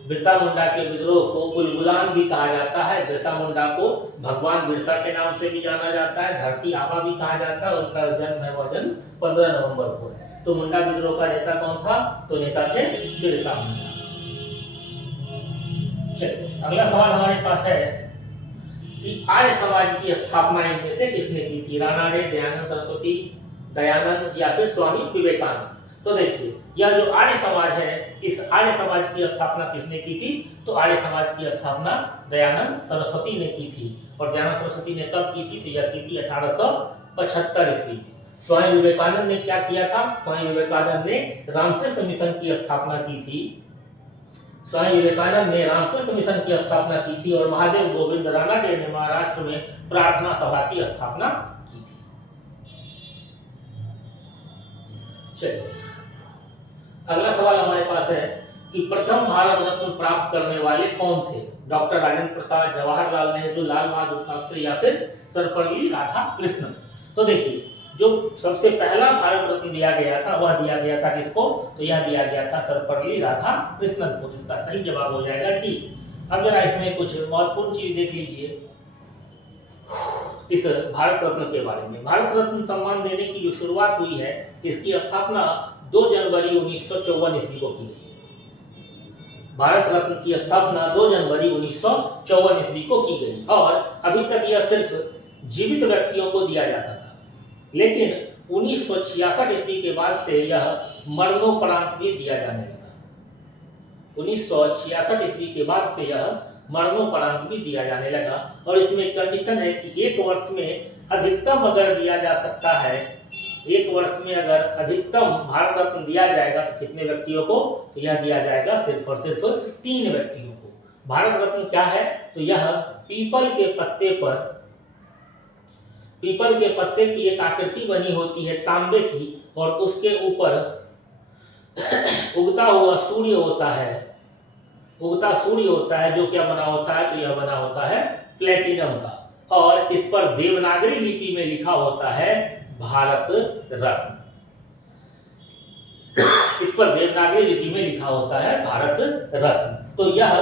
बिरसा मुंडा के विद्रोह को उलगुलान भी कहा जाता है। बिरसा मुंडा को भगवान बिरसा के नाम से भी जाना जाता है, धरती आबा भी कहा जाता है। उनका जन्म है, वह जन्म 15 नवंबर को है। तो मुंडा विद्रोह का नेता कौन था, तो नेता थे बिरसा मुंडा। चलिए अगला सवाल हमारे पास है कि आर्य समाज की स्थापना इनमें से किसने की थी, रानाडे, दयानंद सरस्वती, दयानंद या फिर स्वामी विवेकानंद। तो देखिए यह जो आर्य समाज है, इस आर्य समाज की स्थापना किसने की थी, तो आर्य समाज की स्थापना दयानंद सरस्वती ने की थी। और दयानंद सरस्वती ने कब की थी, तो यह की थी 1875 ईस्वी में। स्वामी विवेकानंद ने क्या किया था, स्वामी विवेकानंद ने रामकृष्ण मिशन की स्थापना की थी। स्वामी विवेकानंद ने रामकृष्ण मिशन की स्थापना की थी और महादेव गोविंद रानाडे ने महाराष्ट्र में प्रार्थना सभा की स्थापना की थी। चलिए अगला सवाल हमारे पास है कि प्रथम भारत रत्न प्राप्त करने वाले कौन थे? डॉक्टर राजेंद्र प्रसाद, जवाहरलाल नेहरू, लाल बहादुर शास्त्री या फिर सर्वपल्ली राधाकृष्णन। तो देखिए, जो सबसे पहला भारत रत्न दिया गया था वह दिया गया था किसको? तो यह दिया गया था सर्वपल्ली राधाकृष्णन को। इसका सही जवाब हो जाएगा डी। अब जरा इसमें कुछ महत्वपूर्ण चीज देख लीजिए इस भारत रत्न के बारे में। भारत रत्न सम्मान देने की जो शुरुआत हुई है, इसकी स्थापना 2 जनवरी 1954 ईस्वी को की गई। भारत रत्न की स्थापना 2 जनवरी 1954 ईस्वी को की गई और अभी तक यह सिर्फ जीवित व्यक्तियों को दिया जाता था, लेकिन 1966 ईस्वी के बाद से यह मरणोपरांत भी दिया जाने लगा। 1966 ईस्वी के बाद से यह मरणोपरांत भी दिया जाने लगा और इसमें एक कंडीशन है कि एक वर्ष में अधिकतम अगर दिया जा सकता है, एक वर्ष में अगर अधिकतम भारत रत्न दिया जाएगा तो कितने व्यक्तियों को? तो यह दिया जाएगा सिर्फ और सिर्फ 3 व्यक्तियों को। भारत रत्न क्या है? तो यह पीपल के पत्ते की एक आकृति बनी होती है तांबे की, और उसके ऊपर उगता हुआ सूर्य होता है जो क्या बना होता है? तो यह बना होता है प्लेटिनम का, और इस पर देवनागरी लिपि में लिखा होता है भारत रत्न। इस पर देवनागरी लिपि में लिखा होता है भारत रत्न। तो यह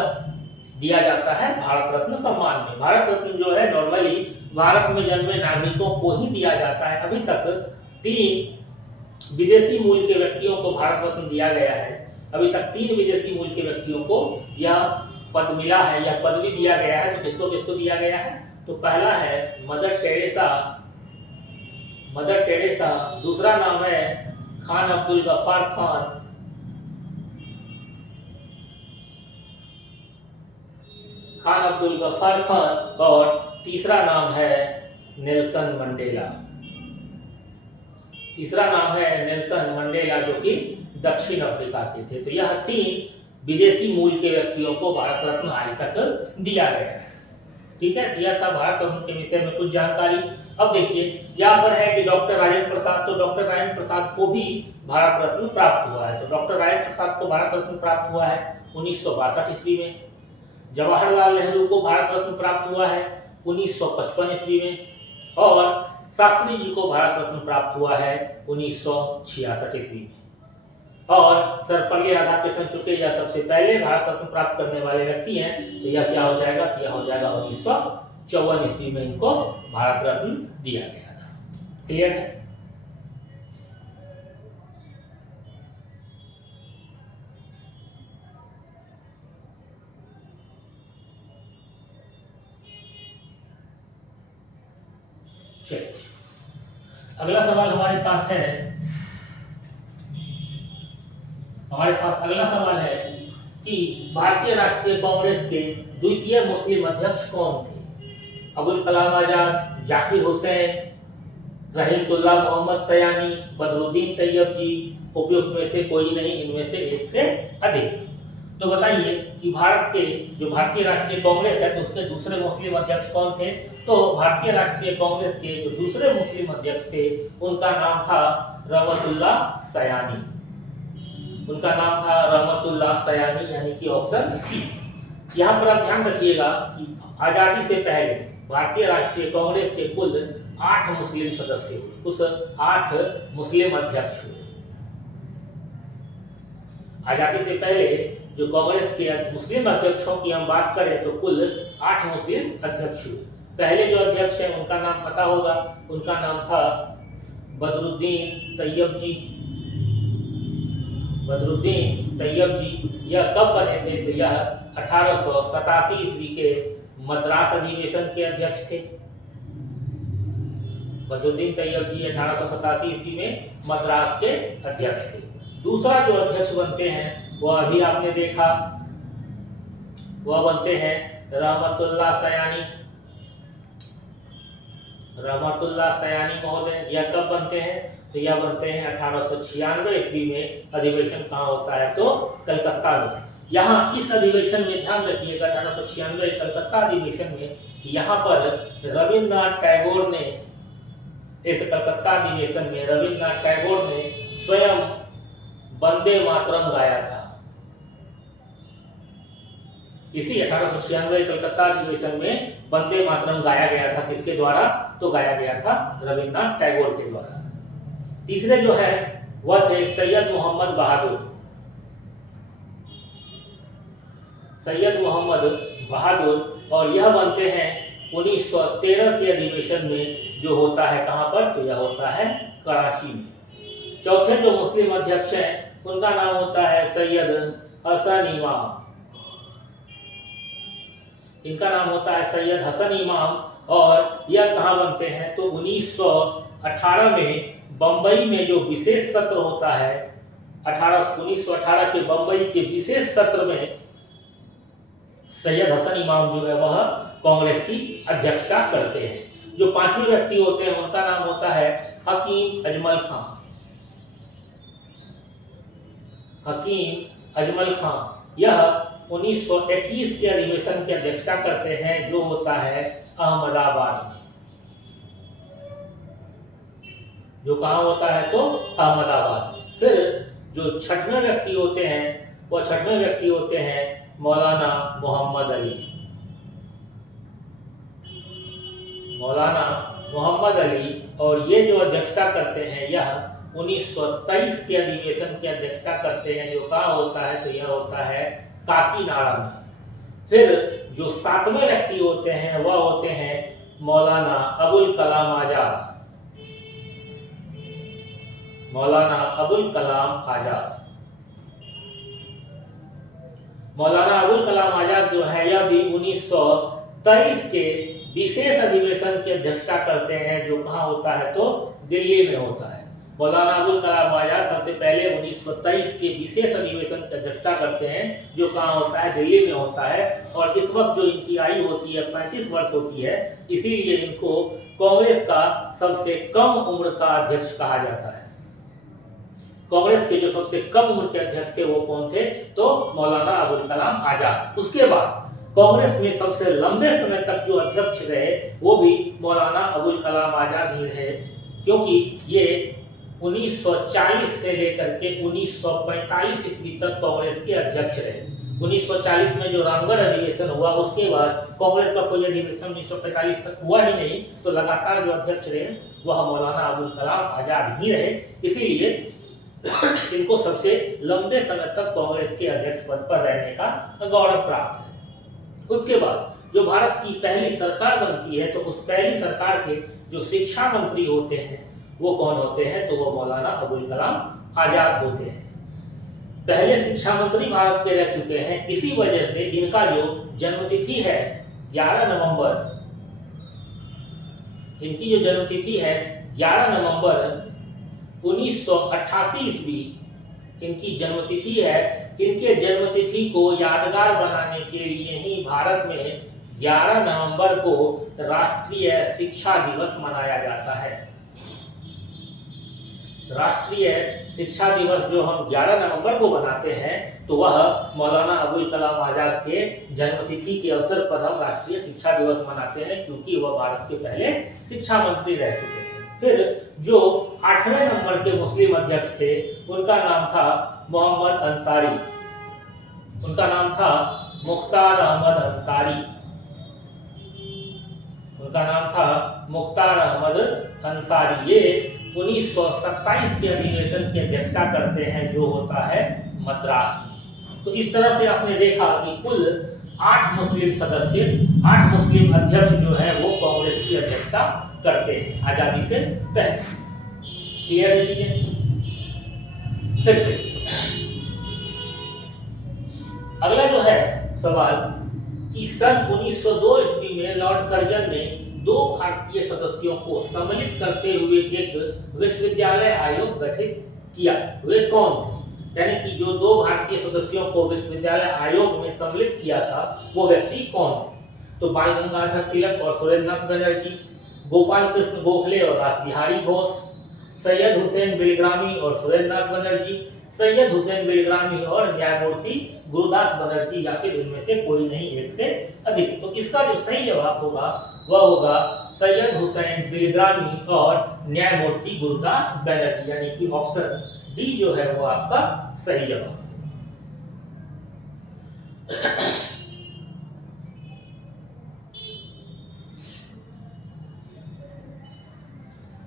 दिया जाता है भारत रत्न सम्मान में। भारत रत्न जो है नॉर्मली भारत में जन्मे नागरिकों को ही दिया जाता है। अभी तक 3 विदेशी मूल के व्यक्तियों को भारत रत्न दिया गया है। अभी तक 3 विदेशी मूल के व्यक्तियों को यह पद मिला है, यह पदवी दिया गया है। तो किसको किसको दिया गया है? तो पहला है मदर टेरेसा, दूसरा नाम है खान अब्दुल गफ्फार खान, और तीसरा नाम है नेल्सन मंडेला जो कि दक्षिण अफ्रीका के थे। तो यह 3 विदेशी मूल के व्यक्तियों को भारत रत्न आज तक दिया गया है। ठीक है, यह था भारत रत्न के विषय में कुछ जानकारी। अब देखिए यहाँ पर है कि डॉक्टर राजेंद्र प्रसाद, तो डॉक्टर राजेंद्र प्रसाद को भी भारत रत्न प्राप्त हुआ है। तो डॉक्टर राजेंद्र प्रसाद को भारत रत्न प्राप्त हुआ है 1962 ईस्वी में। जवाहरलाल नेहरू को भारत रत्न प्राप्त हुआ है 1955 ईस्वी में, और शास्त्री जी को भारत रत्न प्राप्त हुआ है 1966 ईस्वी में। और सर्वपल्ली राधाकृष्णन चूंकि यह सबसे पहले भारत रत्न प्राप्त करने वाले व्यक्ति हैं, तो यह क्या हो जाएगा? तो यह हो जाएगा 1954 ईस्वी में इनको भारत रत्न दिया गया था। क्लियर है? चलिए, अगला सवाल हमारे पास है। अगला सवाल है कि भारतीय राष्ट्रीय कांग्रेस के द्वितीय मुस्लिम अध्यक्ष कौन थे? अबुल कलाम आजाद, जाकिर हुसैन, रहीमतुल्लाह मोहम्मद सयानी, बदरुद्दीन तैयब जी, उपयुक्त में से कोई नहीं, इनमें से एक से अधिक। तो बताइए कि जो भारतीय राष्ट्रीय कांग्रेस है तो उसके दूसरे मुस्लिम अध्यक्ष कौन थे? तो भारतीय राष्ट्रीय कांग्रेस के जो दूसरे मुस्लिम अध्यक्ष थे उनका नाम था रहमतुल्लाह सयानी। यानी कि ऑप्शन सी। यहाँ पर आप ध्यान रखिएगा कि आजादी से पहले भारतीय राष्ट्रीय कांग्रेस के कुल 8 मुस्लिम सदस्य हुए, उस 8 मुस्लिम अध्यक्ष हुए। आजादी से पहले जो कांग्रेस के मुस्लिम अध्यक्षों की हम बात करें तो कुल 8 मुस्लिम अध्यक्ष हुए। पहले जो अध्यक्ष है उनका नाम पता होगा, उनका नाम था बदरुद्दीन तैयब जी। यह कब बने थे? तो यह 1887 ईस्वी के मद्रास अधिवेशन के अध्यक्ष थे। बदरुद्दीन तैयब जी 1887 ईस्वी में मद्रास के अध्यक्ष थे। दूसरा जो अध्यक्ष बनते हैं वह अभी आपने देखा, वह बनते हैं रहमतुल्लाह सयानी महोदय। यह कब बनते हैं? तो यह बनते हैं 1896 ईस्वी में। अधिवेशन कहाँ होता है? तो कलकत्ता में। यहाँ इस अधिवेशन में ध्यान रखिएगा 1896 कलकत्ता अधिवेशन में, यहाँ पर रविन्द्रनाथ टैगोर ने, इस कलकत्ता अधिवेशन में रविन्द्रनाथ टैगोर ने स्वयं वंदे मातरम गाया था। इसी 1896 कलकत्ता अधिवेशन में वंदे मातरम गाया गया था। किसके द्वारा? तो गाया गया था रविन्द्रनाथ टैगोर के द्वारा। तीसरे जो है वह थे सैयद मोहम्मद बहादुर। सैयद मोहम्मद बहादुर, और यह बनते हैं 1913 के अधिवेशन में, जो होता है कहां पर? तो यह होता है कराची में। चौथे जो मुस्लिम अध्यक्ष हैं उनका नाम होता है सैयद हसन इमाम। इनका नाम होता है सैयद हसन इमाम, और यह कहां बनते हैं? तो 1918 में बंबई में जो विशेष सत्र होता है, 1918 के बंबई के विशेष सत्र में सैयद हसन इमाम जो है वह कांग्रेस की अध्यक्षता करते हैं। जो पांचवें व्यक्ति होते हैं उनका नाम होता है हकीम अजमल खां। हकीम अजमल खां यह 1921 के अधिवेशन की अध्यक्षता करते हैं, जो होता है अहमदाबाद में। जो कहां होता है? तो अहमदाबाद में। फिर जो छठवें व्यक्ति होते हैं वह छठवें व्यक्ति होते हैं मौलाना मोहम्मद अली। मौलाना मोहम्मद अली, और ये जो अध्यक्षता करते हैं यह 1923 के अधिवेशन की अध्यक्षता करते हैं, जो कहाँ होता है? तो यह होता है काकीनाडा में। फिर जो सातवें व्यक्ति होते हैं वह होते हैं मौलाना अबुल कलाम आजाद। मौलाना अबुल कलाम आजाद। मौलाना अबुल कलाम आजाद जो है यह भी 1923 के विशेष अधिवेशन की अध्यक्षता करते हैं, जो कहाँ होता है? तो दिल्ली में होता है। मौलाना अबुल कलाम आजाद सबसे पहले 1923 के विशेष अधिवेशन की अध्यक्षता करते हैं, जो कहाँ होता है? दिल्ली में होता है। और इस वक्त जो इनकी आयु होती है 35 वर्ष होती है, इसीलिए इनको कांग्रेस का सबसे कम उम्र का अध्यक्ष कहा जाता है। कांग्रेस के जो सबसे कम उम्र के अध्यक्ष थे वो कौन थे? तो मौलाना अबुल कलाम आजाद। उसके बाद कांग्रेस में सबसे लंबे समय तक जो अध्यक्ष रहे वो भी मौलाना अबुल कलाम आजाद ही रहे, क्योंकि ये 1940 से लेकर के 1945 ईस्वी तक कांग्रेस के अध्यक्ष रहे। 1940 में जो रामगढ़ अधिवेशन हुआ उसके बाद कांग्रेस का कोई अधिवेशन 1945 तक हुआ ही नहीं, तो लगातार जो अध्यक्ष रहे वह मौलाना अबुल कलाम आजाद ही रहे। इसीलिए इनको सबसे लंबे समय तक कांग्रेस के अध्यक्ष पद पर रहने का गौरव प्राप्त है। उसके बाद जो भारत की पहली सरकार बनती है, तो उस पहली सरकार के जो शिक्षा मंत्री होते हैं वो कौन होते हैं? तो वो मौलाना अबुल कलाम आजाद होते हैं। पहले शिक्षा मंत्री भारत के रह चुके हैं, इसी वजह से इनका जो जन्मतिथि है 11 नवंबर, इनकी जो जन्मतिथि है 11 नवंबर 1988 ईस्वी इनकी जन्मतिथि है। इनके जन्मतिथि को यादगार बनाने के लिए ही भारत में 11 नवंबर को राष्ट्रीय शिक्षा दिवस मनाया जाता है। राष्ट्रीय शिक्षा दिवस जो हम 11 नवंबर को बनाते हैं, तो वह मौलाना अबुल कलाम आजाद के जन्मतिथि के अवसर पर हम राष्ट्रीय शिक्षा दिवस मनाते हैं, क्योंकि वह भारत के पहले शिक्षा मंत्री रह चुके हैं। फिर जो 8वें नंबर के मुस्लिम अध्यक्ष थे उनका नाम था मोहम्मद अंसारी। उनका नाम था मुख्तार अहमद अंसारी। उनका नाम था मुख्तार अहमद अंसारी। ये 1927 के अधिवेशन की अध्यक्षता करते हैं, जो होता है मद्रास में। तो इस तरह से आपने देखा कि कुल 8 मुस्लिम सदस्य, 8 मुस्लिम अध्यक्ष जो है वो कांग्रेस की अध्यक्षता करते हैं आजादी से पहले। क्लियर है चीजें? फिर से अगला जो है सवाल कि सन 1902 ईस्वी में लॉर्ड कर्जन ने 2 भारतीय सदस्यों को सम्मिलित करते हुए एक विश्वविद्यालय आयोग गठित किया। वे कौन थे? यानी कि जो 2 भारतीय सदस्यों को विश्वविद्यालय आयोग में सम्मिलित किया था वो व्यक्ति कौन थे? तो बाल गंगाधर तिलक और सुरेंद्रनाथ बनर्जी, गोपाल कृष्ण गोखले और रासबिहारी घोष, सैयद हुसैन बिलग्रामी और सुरेंद्रनाथ बनर्जी, सैयद हुसैन बिलग्रामी और न्यायमूर्ति गुरुदास बनर्जी, या फिर इनमें से कोई नहीं, एक से अधिक। तो इसका जो सही जवाब होगा वह होगा सैयद हुसैन बिलग्रामी और न्यायमूर्ति गुरुदास बनर्जी, यानी कि ऑप्शन डी जो है वो आपका सही जवाब।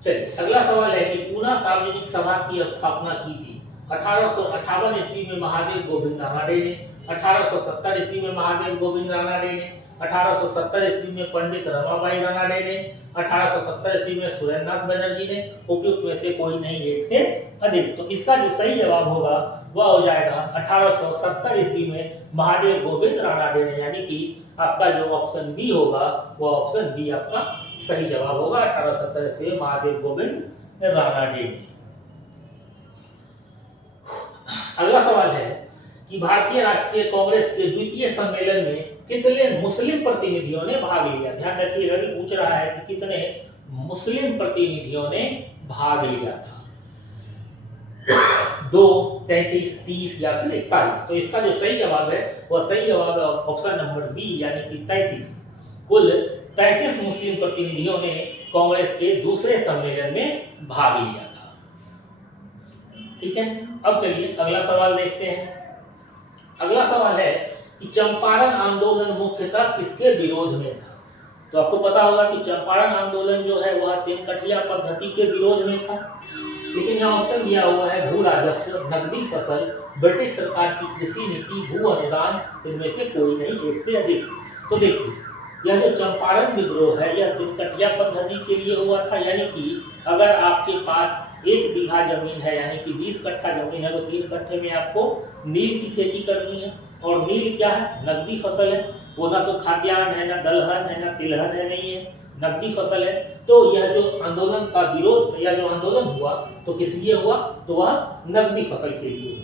चलिए अगला सवाल है कि पूना सार्वजनिक सभा की स्थापना की थी 1858 ईस्वी में महादेव गोविंद रानडे ने, 1870 ईस्वी में महादेव गोविंद रानडे ने, 1870 ईस्वी में पंडित रमाबाई रानडे ने, 1870 ईस्वी में सुरेंद्रनाथ बनर्जी ने, उपयुक्त में से कोई नहीं, एक से अधिक। तो इसका जो सही जवाब होगा वह हो जाएगा 1870 ईस्वी में महादेव गोविंद रानडे ने, यानी कि आपका जो ऑप्शन बी होगा वह ऑप्शन बी आपका सही जवाब होगा। 1870 ईस्वी में महादेव गोविंद रानडे ने। अगला सवाल है कि भारतीय राष्ट्रीय कांग्रेस के द्वितीय सम्मेलन में कितने मुस्लिम प्रतिनिधियों ने भाग लिया। ध्यान रखिए रवि पूछ रहा है कि कितने मुस्लिम प्रतिनिधियों ने भाग लिया था, 2, 33, 30 या फिर 41। तो इसका जो सही जवाब है वह सही जवाब है ऑप्शन नंबर बी यानी कि 33। कुल 33 मुस्लिम प्रतिनिधियों ने कांग्रेस के दूसरे सम्मेलन में भाग लिया था। ठीक है, अब चलिए अगला सवाल देखते हैं। अगला सवाल है कि चंपारण आंदोलन मुख्यतः किसके विरोध में था। तो आपको पता होगा कि चंपारण आंदोलन जो है वह तिनकठिया पद्धति के विरोध में था, लेकिन यहाँ ऑप्शन दिया हुआ है भू राजस्व, नकदी फसल, ब्रिटिश सरकार की कृषि नीति, भू अनुदान, इनमें से कोई नहीं, एक से अधिक। तो देखिए यह जो चंपारण विद्रोह है यह तिनकठिया पद्धति के लिए हुआ था, यानी कि अगर आपके पास 1 बीघा जमीन है यानी कि 20 कट्ठा जमीन है तो 3 कट्ठे में आपको नील की खेती करनी है। और नील क्या है, नकदी फसल है, वो ना तो खाद्यान्न है, ना दलहन है, ना तिलहन है, नहीं है, नकदी फसल है। तो यह जो आंदोलन का विरोध या जो आंदोलन हुआ तो किस लिए हुआ, तो वह नकदी फसल के लिए हुआ।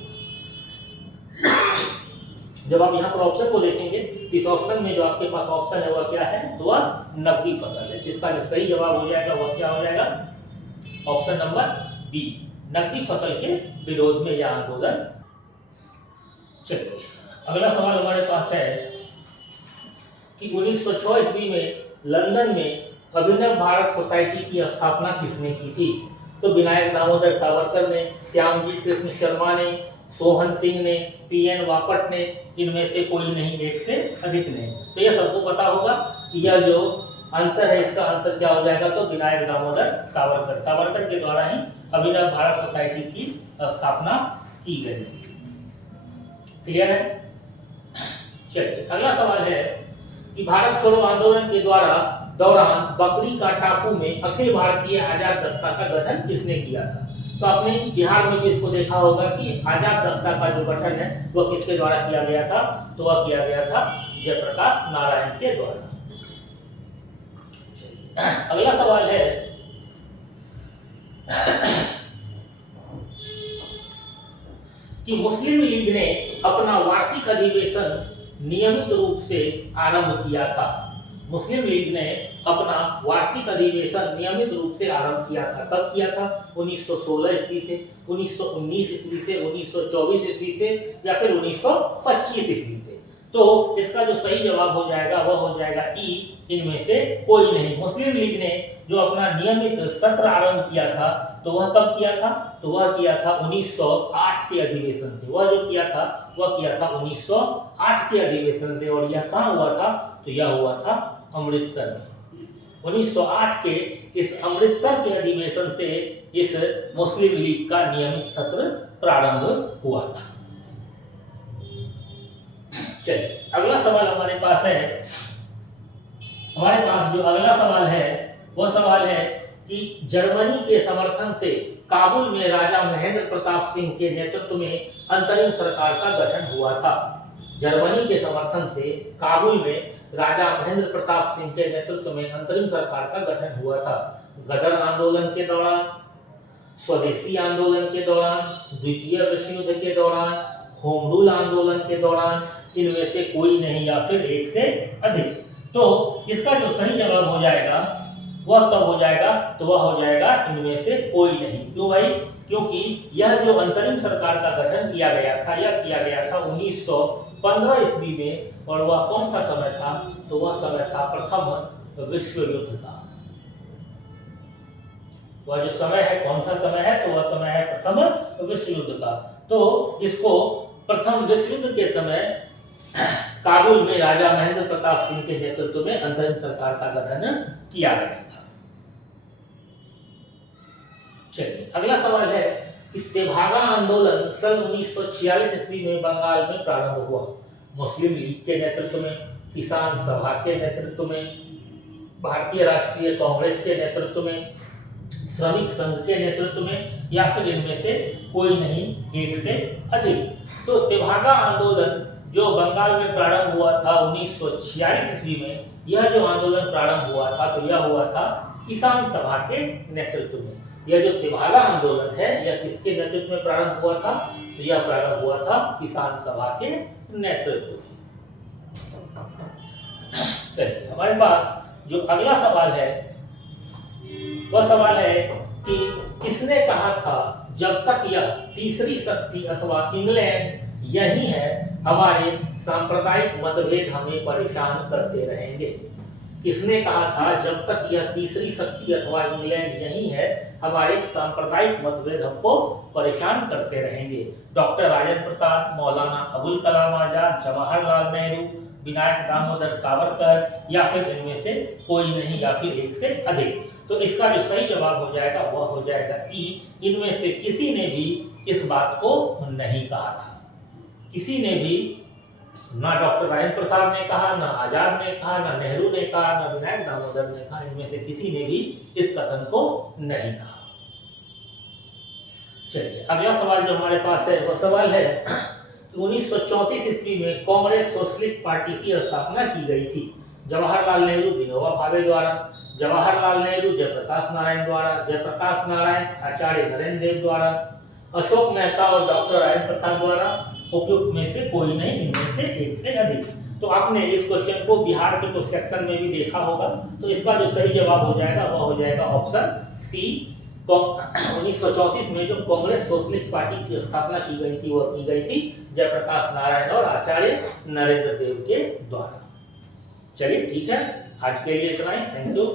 जब आप यहाँ पर ऑप्शन को देखेंगे तो इस ऑप्शन में जो आपके पास ऑप्शन है वह क्या है, तो वह नकदी फसल है। जिसका जो सही जवाब हो जाएगा वह क्या हो जाएगा, ऑप्शन नंबर बी, नकदी फसल के विरोध में यह आंदोलन। चलिए अगला सवाल हमारे पास है कि 1906 ईस्वी में लंदन में अभिनव भारत सोसाइटी की स्थापना किसने की थी। तो विनायक दामोदर सावरकर ने, श्यामजी कृष्ण शर्मा ने, सोहन सिंह ने, पीएन वापट ने, इनमें से कोई नहीं, एक से अधिक ने। तो यह सबको पता होगा कि यह जो आंसर है इसका आंसर क्या हो जाएगा, तो विनायक दामोदर सावरकर, सावरकर के द्वारा ही अभिनव भारत सोसाइटी की स्थापना की गई। क्लियर है। चलिए अगला सवाल है कि भारत छोड़ो आंदोलन के दौरान बकरी का टापू में अखिल भारतीय आजाद दस्ता का गठन किसने किया था। तो आपने बिहार में भी इसको देखा होगा कि आजाद दस्ता का जो गठन है वह किसके द्वारा किया गया था, तो वह किया गया था जयप्रकाश नारायण के द्वारा। अगला सवाल है कि मुस्लिम लीग ने अपना वार्षिक अधिवेशन नियमित रूप से आरंभ किया था। मुस्लिम लीग ने अपना वार्षिक अधिवेशन नियमित रूप से आरंभ किया था। कब किया था, 1916 ईस्वी से, 1919 ईस्वी से, 1924 ईस्वी से या फिर 1925 ईस्वी से। तो इसका जो सही जवाब हो जाएगा वह हो जाएगा ई, इनमें से कोई नहीं। मुस्लिम लीग ने जो अपना नियमित सत्र आरंभ किया था तो वह कब किया था, तो वह किया था 1908 के अधिवेशन से। वह जो किया था वह किया था 1908 के अधिवेशन से। और यह कहाँ हुआ था, तो यह हुआ था अमृतसर में। 1908 के इस अमृतसर के अधिवेशन से इस मुस्लिम लीग का नियमित सत्र प्रारंभ हुआ था। चलिए अगला सवाल हमारे पास है, हमारे पास जो अगला सवाल है वह सवाल है कि जर्मनी के समर्थन से काबुल में राजा महेंद्र प्रताप सिंह के नेतृत्व में अंतरिम सरकार का गठन हुआ था। जर्मनी के समर्थन से काबुल में राजा महेंद्र प्रताप सिंह के नेतृत्व में अंतरिम सरकार का गठन हुआ था। गदर आंदोलन के दौरान, स्वदेशी आंदोलन के दौरान, द्वितीय विश्व युद्ध के दौरान, होम रूल आंदोलन के दौरान, इनमें से कोई नहीं या फिर एक से अधिक। तो इसका जो सही जवाब हो जाएगा वह कब हो जाएगा, तो वह हो जाएगा इनमें से कोई नहीं। क्यों भाई, क्योंकि यह जो अंतरिम सरकार का गठन किया गया था यह किया गया था 1915 ईस्वी में। और वह कौन सा समय था, तो वह समय था प्रथम विश्व युद्ध का। वह जो समय है कौन सा समय है, तो वह समय है प्रथम विश्व युद्ध का। तो इसको प्रथम विश्व युद्ध के समय काबुल में राजा महेंद्र प्रताप सिंह के नेतृत्व में अंतरिम सरकार का गठन किया गया था। चलिए अगला सवाल है कि तेभागा आंदोलन सन 1946 ईस्वी में बंगाल में प्रारंभ हुआ। मुस्लिम लीग के नेतृत्व में, किसान सभा के नेतृत्व में, भारतीय राष्ट्रीय कांग्रेस के नेतृत्व में, श्रमिक संघ के नेतृत्व में, या फिर इनमें से कोई नहीं, एक से अधिक। तो तेभागा आंदोलन जो बंगाल में प्रारंभ हुआ था 1946 ईस्वी में, यह जो आंदोलन प्रारंभ हुआ था तो यह हुआ था किसान सभा के नेतृत्व में। यह जो तेभागा आंदोलन है यह किसके नेतृत्व में प्रारंभ हुआ था, तो यह प्रारंभ हुआ था किसान सभा के नेतृत्व में। चलिए हमारे पास जो अगला सवाल है वह सवाल है कि किसने कहा था जब तक यह तीसरी शक्ति अथवा इंग्लैंड यही है हमारे सांप्रदायिक मतभेद हमें परेशान करते रहेंगे। किसने कहा था जब तक यह तीसरी शक्ति अथवा इंग्लैंड यही है हमारे सांप्रदायिक मतभेद हमको परेशान करते रहेंगे। डॉक्टर राजेंद्र प्रसाद, मौलाना अबुल कलाम आजाद, जवाहरलाल नेहरू, विनायक दामोदर सावरकर, या फिर इनमें से कोई नहीं, या फिर एक से अधिक। तो इसका जो सही जवाब हो जाएगा वह हो जाएगा ई, इनमें से किसी ने भी इस बात को नहीं कहा था। किसी ने भी, ना डॉक्टर राजेंद्र प्रसाद ने कहा, ना आजाद ने कहा, ना नेहरू ने कहा, ना विनायक दामोदर ने कहा, इनमें से किसी ने भी इस कथन को नहीं कहा। चलिए अगला सवाल जो हमारे पास है वह सवाल है 1934 ईस्वी में कांग्रेस सोशलिस्ट पार्टी की स्थापना की गई थी। जवाहरलाल नेहरू विनोबा भावे द्वारा, जवाहरलाल नेहरू जयप्रकाश नारायण द्वारा, जयप्रकाश नारायण आचार्य नरेंद्र देव द्वारा, अशोक मेहता और डॉक्टर राजेंद्र प्रसाद द्वारा, उपयुक्त में से कोई नहीं, इनमें से एक से अधिक। तो आपने इस क्वेश्चन को बिहार के कुछ सेक्शन में भी देखा होगा, तो इसका जो सही जवाब हो जाएगा वह हो जाएगा ऑप्शन सी। 1934 में जो कांग्रेस सोशलिस्ट पार्टी की स्थापना की गई थी वह की गई थी जयप्रकाश नारायण और आचार्य नरेंद्र देव के द्वारा। चलिए ठीक है, आज के लिए इतना ही। Thank you.